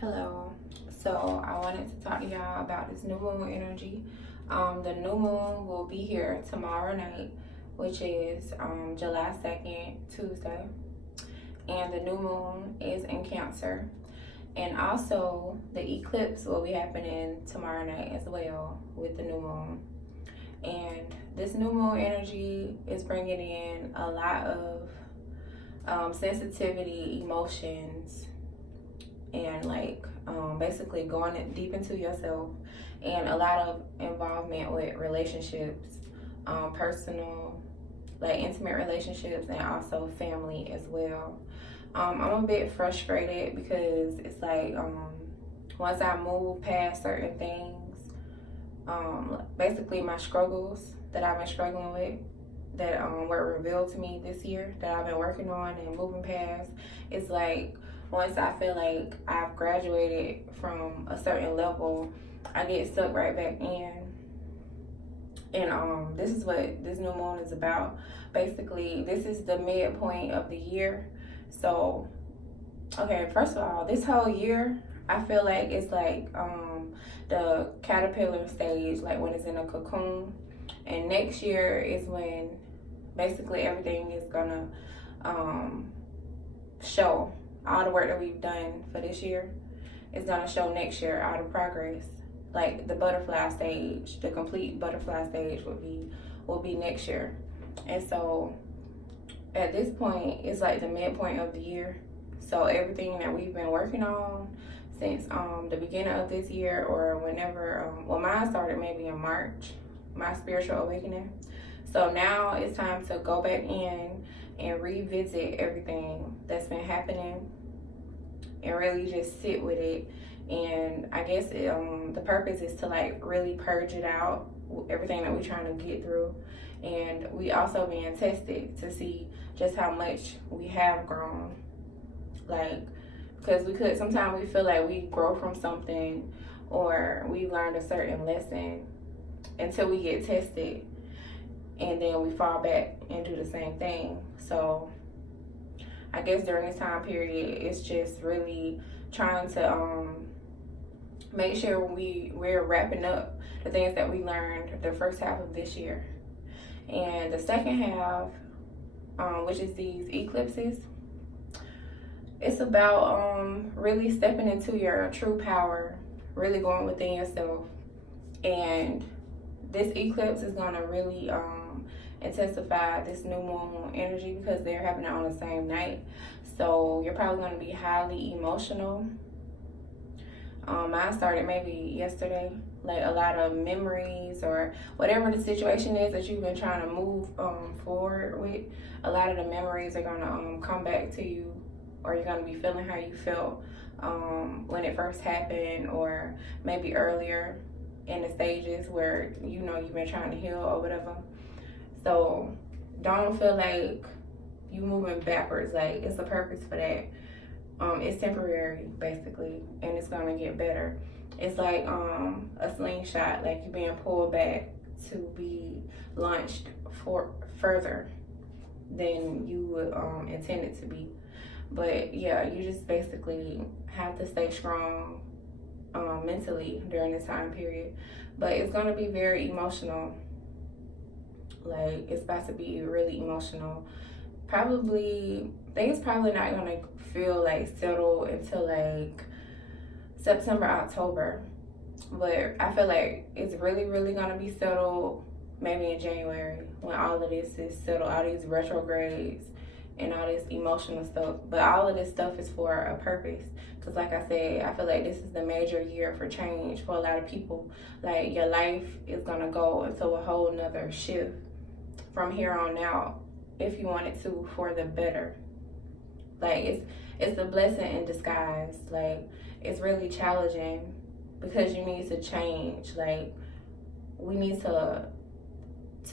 Hello. So I wanted to talk to y'all about this new moon energy. The new moon will be here tomorrow night, which is July 2nd, Tuesday. And the new moon is in Cancer. And also, the eclipse will be happening tomorrow night as well with the new moon. And this new moon energy is bringing in a lot of sensitivity, emotions, and basically going deep into yourself, and a lot of involvement with relationships, personal, like intimate relationships, and also family as well. I'm a bit frustrated because it's like once I move past certain things, basically my struggles that I've been struggling with that were revealed to me this year that I've been working on and moving past, it's like once I feel like I've graduated from a certain level, I get sucked right back in. And this is what this new moon is about. Basically, this is the midpoint of the year. So, okay, first of all, this whole year, I feel like it's like the caterpillar stage, like when it's in a cocoon. And next year is when basically everything is gonna show. All the work that we've done for this year is gonna show next year, all the progress. Like the butterfly stage, the complete butterfly stage will be next year. And so at this point, it's like the midpoint of the year. So everything that we've been working on since the beginning of this year, or whenever, well, mine started maybe in March, my spiritual awakening. So now it's time to go back in and revisit everything that's been happening and really just sit with it. And I guess the purpose is to like really purge it out, everything that we're trying to get through. And we also being tested to see just how much we have grown. Like, because sometimes we feel like we grow from something or we learned a certain lesson until we get tested, and then we fall back and do the same thing. So I guess during this time period, it's just really trying to make sure we're wrapping up the things that we learned the first half of this year. And the second half, which is these eclipses, it's about really stepping into your true power, really going within yourself. And this eclipse is going to really intensify this new moon energy because they're happening on the same night. So you're probably going to be highly emotional. Mine started maybe yesterday, like a lot of memories or whatever the situation is that you've been trying to move forward with. A lot of the memories are going to come back to you, or you're going to be feeling how you felt when it first happened, or maybe earlier in the stages where you've been trying to heal or whatever. So don't feel like you moving backwards. Like, it's a purpose for that. It's temporary basically, and it's gonna get better. It's like a slingshot, like you're being pulled back to be launched for further than you would intend it to be. But yeah, you just basically have to stay strong mentally during this time period. But it's gonna be very emotional. Like, it's about to be really emotional. Things probably not gonna feel like settled until like September, October. But I feel like it's really, really gonna be settled maybe in January, when all of this is settled, all these retrogrades and all this emotional stuff. But all of this stuff is for a purpose. Because like I said, I feel like this is the major year for change for a lot of people. Like, your life is gonna go into a whole nother shift from here on out, if you want it to, for the better. Like, it's a blessing in disguise. Like, it's really challenging because you need to change. Like, we need to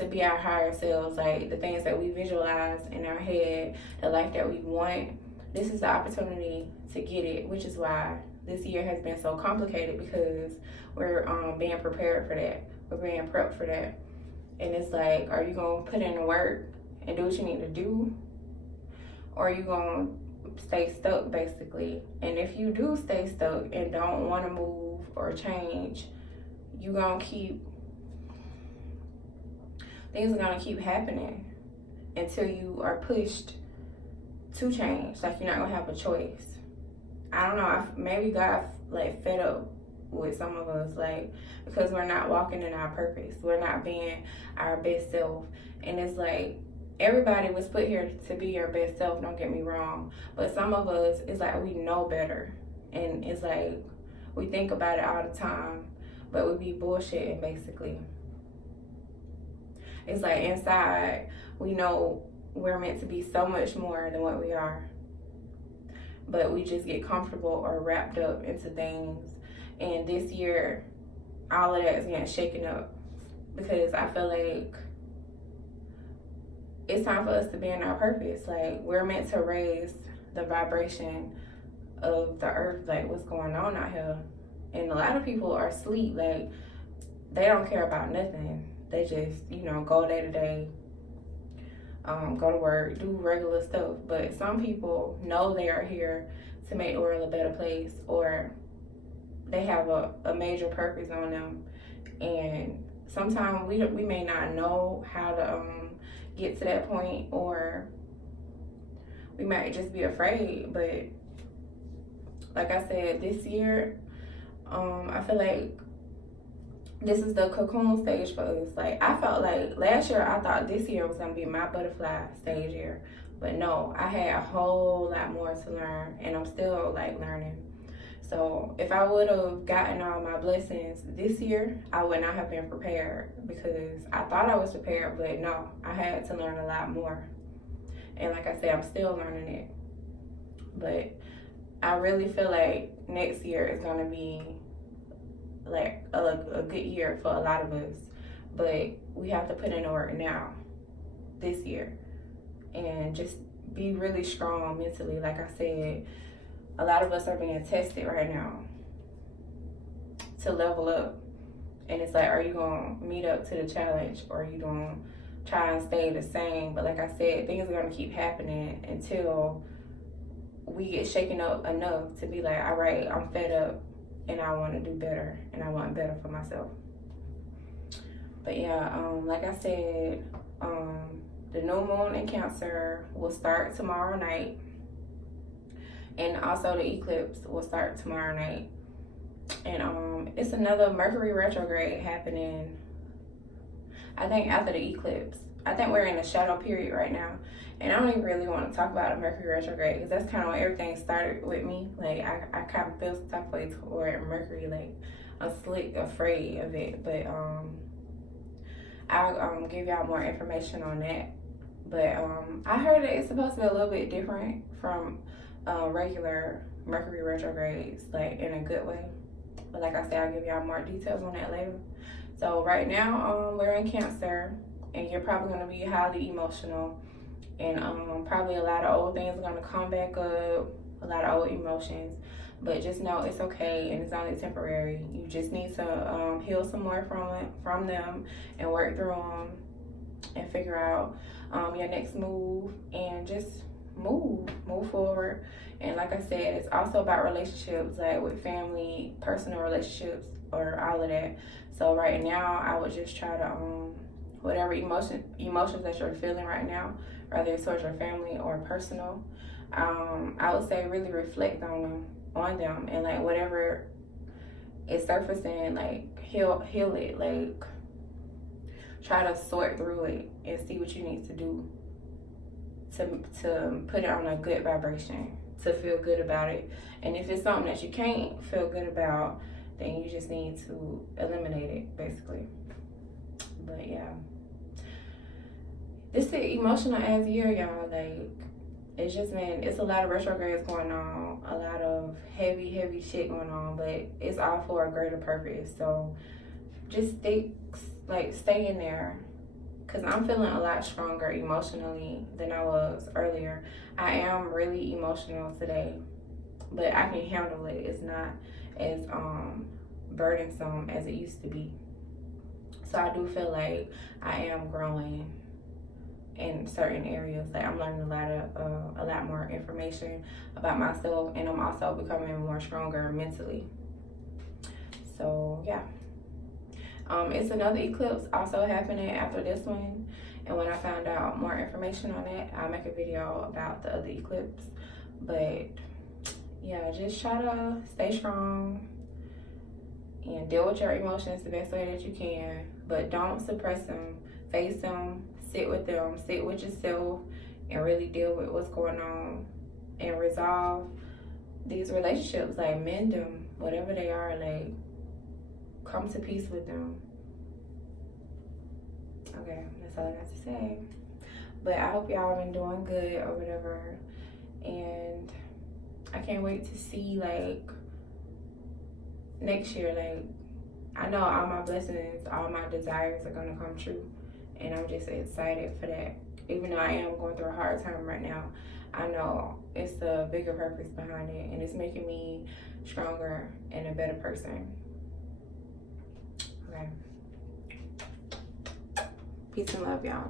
be our higher selves. Like, the things that we visualize in our head, the life that we want, this is the opportunity to get it, which is why this year has been so complicated, because we're being prepared for that. We're being prepped for that. And it's like, are you gonna put in the work and do what you need to do, or are you gonna stay stuck basically. And if you do stay stuck and don't want to move or change, you gonna keep things are gonna keep happening until you are pushed to change. Like, you're not gonna have a choice. I don't know, maybe God like fed up with some of us, like, because we're not walking in our purpose, we're not being our best self. And it's like, everybody was put here to be your best self, don't get me wrong, but some of us, it's like we know better, and it's like we think about it all the time, but we be bullshitting basically. It's like inside we know we're meant to be so much more than what we are, but we just get comfortable or wrapped up into things. And this year, all of that is getting shaken up, because I feel like it's time for us to be in our purpose. Like, we're meant to raise the vibration of the earth, like what's going on out here. And a lot of people are asleep, like they don't care about nothing. They just, go day to day, go to work, do regular stuff. But some people know they are here to make the world a better place, or they have a major purpose on them. And sometimes we may not know how to get to that point, or we might just be afraid. But like I said, this year, I feel like this is the cocoon stage for us. Like, I felt like last year, I thought this year was gonna be my butterfly stage year, but no, I had a whole lot more to learn, and I'm still like learning. So if I would have gotten all my blessings this year, I would not have been prepared, because I thought I was prepared, but no, I had to learn a lot more. And like I said, I'm still learning it. But I really feel like next year is going to be like a good year for a lot of us. But we have to put in the work now, this year, and just be really strong mentally. Like I said, a lot of us are being tested right now to level up. And it's like, are you going to meet up to the challenge, or are you going to try and stay the same? But like I said, things are going to keep happening until we get shaken up enough to be like, all right, I'm fed up and I want to do better, and I want better for myself. But yeah, like I said, the new moon in Cancer will start tomorrow night. And also the eclipse will start tomorrow night. And it's another Mercury retrograde happening, I think, after the eclipse. I think we're in a shadow period right now. And I don't even really want to talk about a Mercury retrograde, because that's kind of when everything started with me. Like, I kind of feel some type of way toward Mercury. Like, I'm afraid of it. But I'll give y'all more information on that. But I heard that it's supposed to be a little bit different from regular Mercury retrogrades, like in a good way. But like I said, I'll give y'all more details on that later. So right now, we're in Cancer, and you're probably going to be highly emotional, and probably a lot of old things are going to come back up, a lot of old emotions. But just know it's okay, and it's only temporary. You just need to heal some more from them, and work through them, and figure out your next move, and just move forward. And like I said, it's also about relationships, like with family, personal relationships, or all of that. So right now, I would just try to whatever emotions that you're feeling right now, whether it's towards your family or personal, I would say really reflect on them, and like whatever is surfacing, like heal it. Like, try to sort through it and see what you need to do to put it on a good vibration, to feel good about it. And if it's something that you can't feel good about, then you just need to eliminate it, basically. But yeah, this is emotional as year, y'all. Like, it's just been, it's a lot of retrogrades going on, a lot of heavy shit going on, but it's all for a greater purpose. So just stay in there, because I'm feeling a lot stronger emotionally than I was earlier. I am really emotional today, but I can handle it. It's not as burdensome as it used to be. So I do feel like I am growing in certain areas. Like I'm learning a lot more information about myself, and I'm also becoming more stronger mentally. So yeah. It's another eclipse also happening after this one, and when I found out more information on it, I'll make a video about the other eclipse. But yeah, just try to stay strong and deal with your emotions the best way that you can, but don't suppress them. Face them, sit with yourself, and really deal with what's going on and resolve these relationships. Like mend them, whatever they are. Like come to peace with them. Okay, that's all I got to say. But I hope y'all been doing good or whatever, and I can't wait to see like next year. Like I know all my blessings, all my desires are gonna come true, and I'm just excited for that. Even though I am going through a hard time right now, I know it's a bigger purpose behind it, and it's making me stronger and a better person. Okay. Peace and love, y'all.